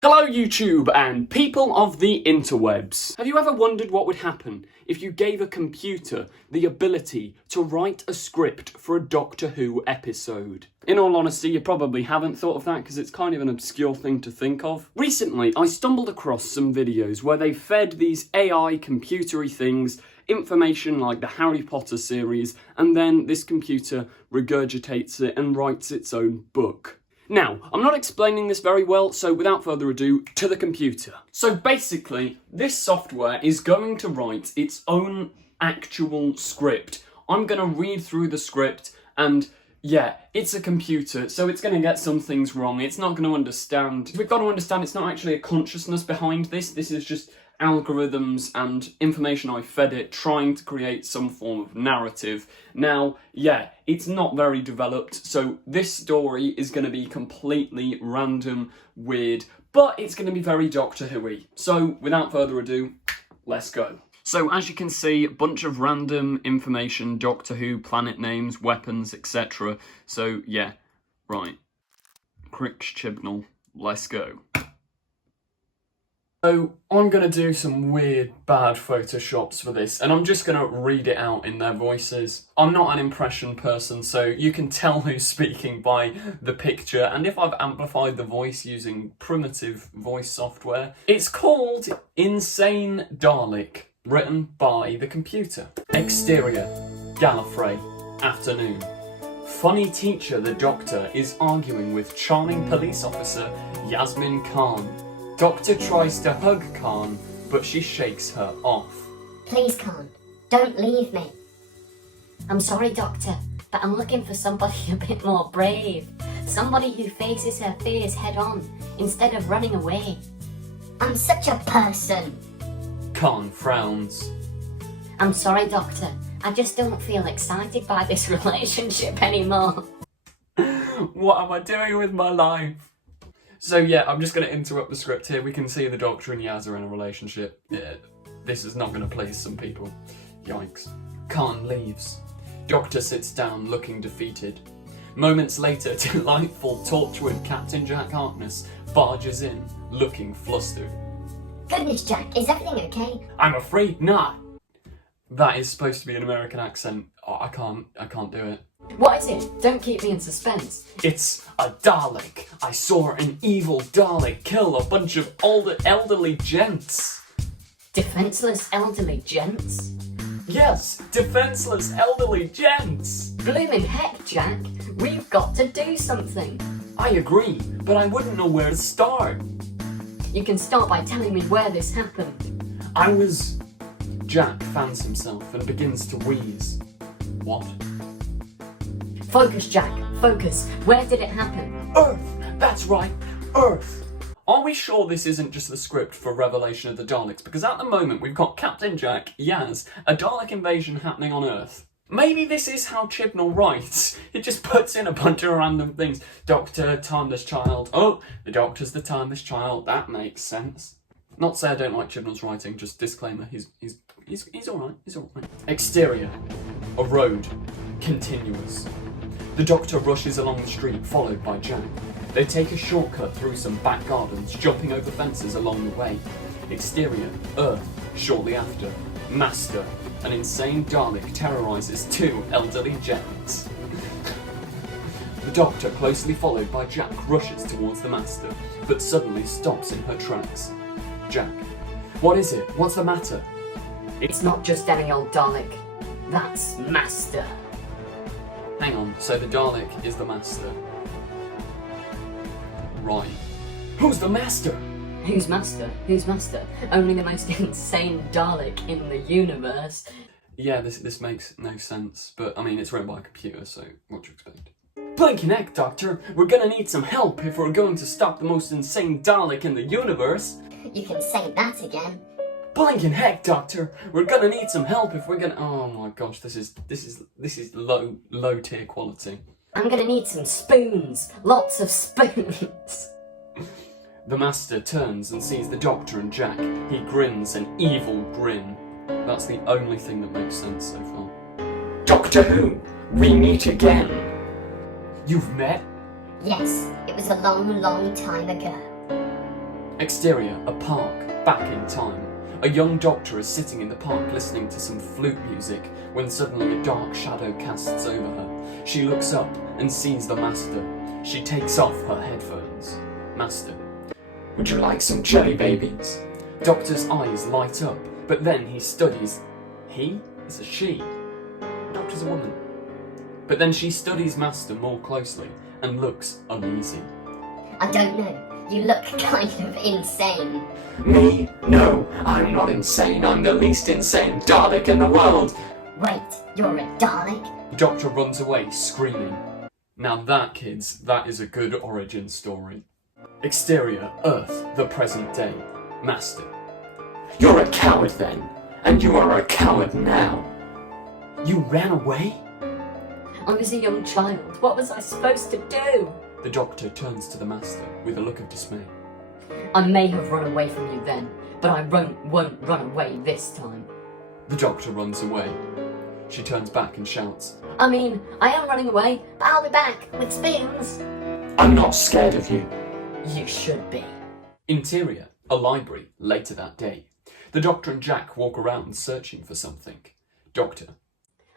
Hello YouTube and people of the interwebs. Have you ever wondered what would happen if you gave a computer the ability to write a script for a Doctor Who episode? In all honesty, you probably haven't thought of that because it's kind of an obscure thing to think of. Recently, I stumbled across some videos where they fed these AI computery things information like the Harry Potter series, and then this computer regurgitates it and writes its own book. Now, I'm not explaining this very well, so without further ado, to the computer. So basically, this software is going to write its own actual script. I'm going to read through the script and yeah, it's a computer, so it's going to get some things wrong. It's not going to understand. We've got to understand it's not actually a consciousness behind this. This is just algorithms and information I fed it trying to create some form of narrative. Now, yeah, it's not very developed, so this story is going to be completely random, weird, but it's going to be very Doctor Who-y. So, without further ado, let's go. So, as you can see, a bunch of random information, Doctor Who, planet names, weapons, etc. So, yeah, right. Crix Chibnall, let's go. So, I'm going to do some weird, bad photoshops for this, and I'm just going to read it out in their voices. I'm not an impression person, so you can tell who's speaking by the picture, and if I've amplified the voice using primitive voice software, it's called Insane Dalek, written by the computer. Exterior, Gallifrey, afternoon. Funny teacher, the Doctor, is arguing with charming police officer Yasmin Khan. Doctor tries to hug Khan, but she shakes her off. Please, Khan, don't leave me. I'm sorry, Doctor, but I'm looking for somebody a bit more brave. Somebody who faces her fears head on, instead of running away. I'm such a person. Khan frowns. I'm sorry, Doctor. I just don't feel excited by this relationship anymore. What am I doing with my life? So yeah, I'm just going to interrupt the script here. We can see the Doctor and Yaz are in a relationship. Yeah, this is not going to please some people. Yikes. Khan leaves. Doctor sits down, looking defeated. Moments later, delightful Torchwood Captain Jack Harkness barges in, looking flustered. Goodness, Jack, is everything okay? I'm afraid not. That is supposed to be an American accent. Oh, I can't do it. What is it? Don't keep me in suspense. It's a Dalek. I saw an evil Dalek kill a bunch of elderly gents. Defenseless elderly gents? Yes, defenseless elderly gents. Blooming heck, Jack. We've got to do something. I agree, but I wouldn't know where to start. You can start by telling me where this happened. Jack fans himself and begins to wheeze. What? Focus, Jack. Focus. Where did it happen? Earth! That's right, Earth! Are we sure this isn't just the script for Revelation of the Daleks? Because at the moment we've got Captain Jack, Yaz, a Dalek invasion happening on Earth. Maybe this is how Chibnall writes. It just puts in a bunch of random things. Doctor, timeless child. Oh, the Doctor's the timeless child. That makes sense. Not to say I don't like Chibnall's writing, just disclaimer, he's alright, he's alright. Exterior, a road, continuous. The Doctor rushes along the street, followed by Jack. They take a shortcut through some back gardens, jumping over fences along the way. Exterior, Earth, shortly after. Master, an insane Dalek terrorises two elderly gents. The Doctor, closely followed by Jack, rushes towards the Master, but suddenly stops in her tracks. Jack, what is it? What's the matter? It's not just any old Dalek. That's Master. Hang on, so the Dalek is the Master. Right. Who's the Master? Who's Master? Who's Master? Only the most insane Dalek in the universe. Yeah, this makes no sense, but I mean, it's written by a computer, so what do you expect? Blinking heck, Doctor, we're gonna need some help if we're going to stop the most insane Dalek in the universe. You can say that again. Blinking heck, Doctor, we're gonna need some help if we're gonna. Oh my gosh, this is low tier quality. I'm gonna need some spoons. Lots of spoons. The Master turns and sees the Doctor and Jack. He grins an evil grin. That's the only thing that makes sense so far. Doctor Who, we meet again. You've met? Yes, it was a long, long time ago. Exterior, a park, back in time. A young doctor is sitting in the park listening to some flute music when suddenly a dark shadow casts over her. She looks up and sees the Master. She takes off her headphones. Master. Would you like some jelly babies? Doctor's eyes light up, but then he studies. He is a she. Doctor's a woman. But then she studies Master more closely and looks uneasy. I don't know. You look kind of insane. Me? No, I'm not insane. I'm the least insane Dalek in the world. Wait, you're a Dalek? The Doctor runs away, screaming. Now that, kids, that is a good origin story. Exterior, Earth, the present day. Master. You're a coward then, and you are a coward now. You ran away? I was a young child. What was I supposed to do? The Doctor turns to the Master with a look of dismay. I may have run away from you then, but I won't run away this time. The Doctor runs away. She turns back and shouts. I mean, I am running away, but I'll be back with spoons. I'm not scared of you. You should be. Interior, a library, later that day. The Doctor and Jack walk around searching for something. Doctor.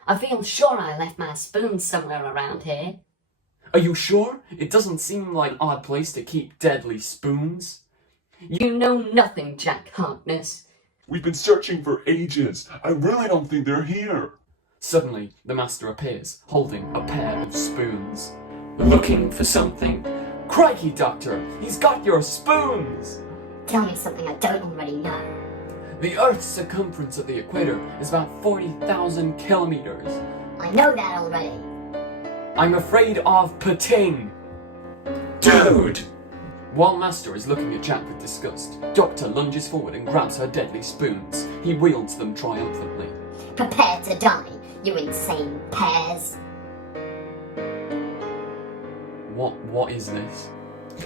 I feel sure I left my spoons somewhere around here. Are you sure? It doesn't seem like an odd place to keep deadly spoons. You know nothing, Jack Harkness. We've been searching for ages. I really don't think they're here. Suddenly, the Master appears, holding a pair of spoons. Looking for something? Crikey, Doctor! He's got your spoons! Tell me something I don't already know. The Earth's circumference of the equator is about 40,000 kilometers. I know that already. I'm afraid of Pating. Dude! While Master is looking at Jack with disgust, Doctor lunges forward and grabs her deadly spoons. He wields them triumphantly. Prepare to die, you insane pears. What is this?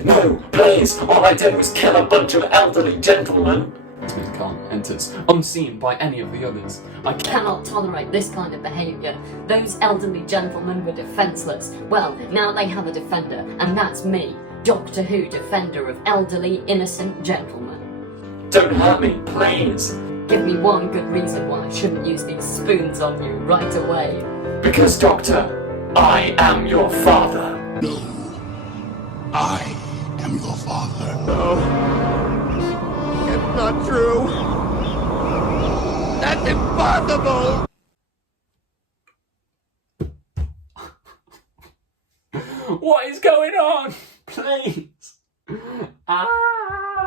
No, please! All I did was kill a bunch of elderly gentlemen. Smith Khan enters, unseen by any of the others. I cannot tolerate this kind of behaviour. Those elderly gentlemen were defenceless. Well, now they have a defender, and that's me, Doctor Who, defender of elderly, innocent gentlemen. Don't hurt me, please! Give me one good reason why I shouldn't use these spoons on you right away. Because, Doctor, I am your father. No, I am your father. No. It's not true. That's impossible. What is going on? Please.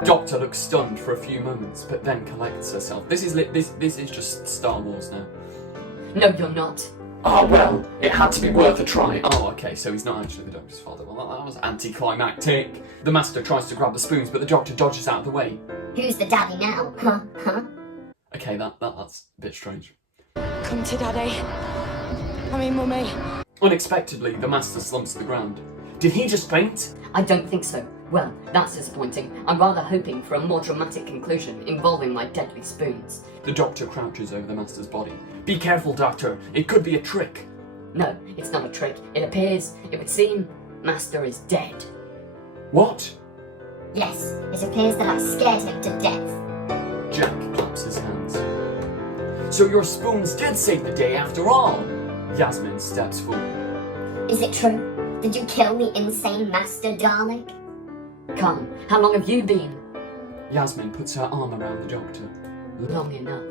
Doctor looks stunned for a few moments, but then collects herself. This is just Star Wars now. No, you're not. Oh, well, it had to be worth a try. Oh, okay, so he's not actually the Doctor's father. Well, that was anticlimactic. The Master tries to grab the spoons, but the Doctor dodges out of the way. Who's the daddy now? Huh? Okay, that's a bit strange. Come to Daddy. I mean, Mummy. Unexpectedly, the Master slumps to the ground. Did he just faint? I don't think so. Well, that's disappointing. I'm rather hoping for a more dramatic conclusion involving my deadly spoons. The Doctor crouches over the Master's body. Be careful, Doctor. It could be a trick. No, it's not a trick. It appears, it would seem, Master is dead. What? Yes, it appears that I scared him to death. Jack claps his hands. So your spoons did save the day after all? Yasmin steps forward. Is it true? Did you kill the insane Master Dalek? Come, how long have you been? Yasmin puts her arm around the Doctor. Long enough.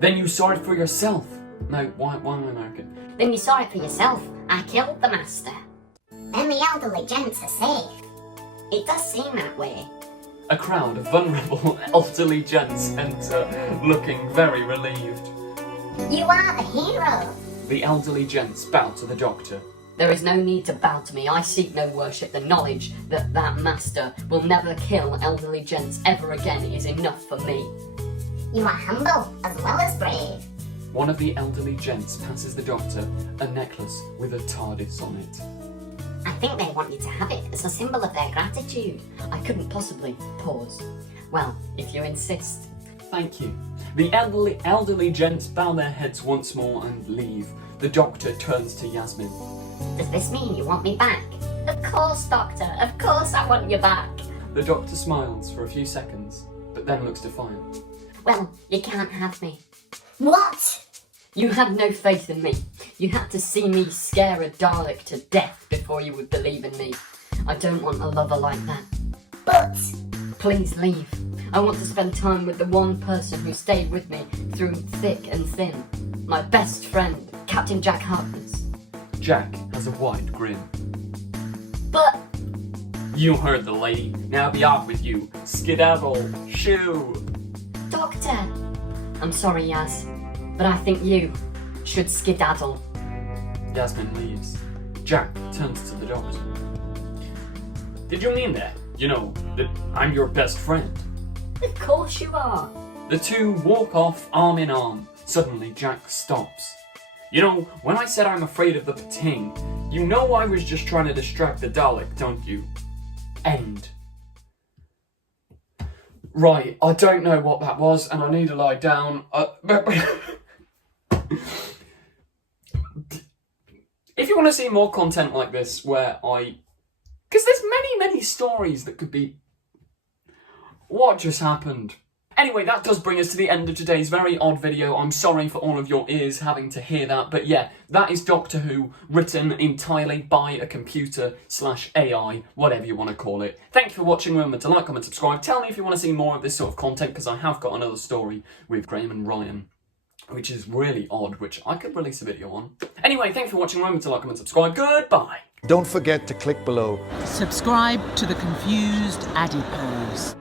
Then you saw it for yourself. No, why am I American? Then you saw it for yourself. I killed the Master. Then the elderly gents are safe. It does seem that way. A crowd of vulnerable elderly gents enter, looking very relieved. You are the hero. The elderly gents bow to the Doctor. There is no need to bow to me. I seek no worship. The knowledge that that Master will never kill elderly gents ever again is enough for me. You are humble as well as brave. One of the elderly gents passes the Doctor a necklace with a TARDIS on it. I think they want you to have it as a symbol of their gratitude. I couldn't possibly pause. Well, if you insist. Thank you. The elderly gents bow their heads once more and leave. The Doctor turns to Yasmin. Does this mean you want me back? Of course, Doctor. Of course I want you back. The Doctor smiles for a few seconds, but then looks defiant. Well, you can't have me. What? You had no faith in me. You had to see me scare a Dalek to death before you would believe in me. I don't want a lover like that. But please leave. I want to spend time with the one person who stayed with me through thick and thin. My best friend, Captain Jack Harkness. Jack has a wide grin. But You heard the lady. Now be off with you. Skedaddle. Shoo. Doctor! I'm sorry, Yaz, but I think you should skedaddle. Yasmin leaves. Jack turns to the Doctor. Did you mean that? You know, that I'm your best friend. Of course you are. The two walk off arm in arm. Suddenly, Jack stops. You know, when I said I'm afraid of the pating, you know I was just trying to distract the Dalek, don't you? End. Right, I don't know what that was, and I need to lie down. If you want to see more content like this, where because there's many stories that could be... What just happened? Anyway, that does bring us to the end of today's very odd video. I'm sorry for all of your ears having to hear that, but yeah, that is Doctor Who, written entirely by a computer/AI, whatever you want to call it. Thank you for watching. Remember to like, comment, subscribe. Tell me if you want to see more of this sort of content, because I have got another story with Graham and Ryan, which is really odd, which I could release a video on. Anyway, thank you for watching. Remember to like, comment, subscribe. Goodbye. Don't forget to click below. Subscribe to the Confused Adipose.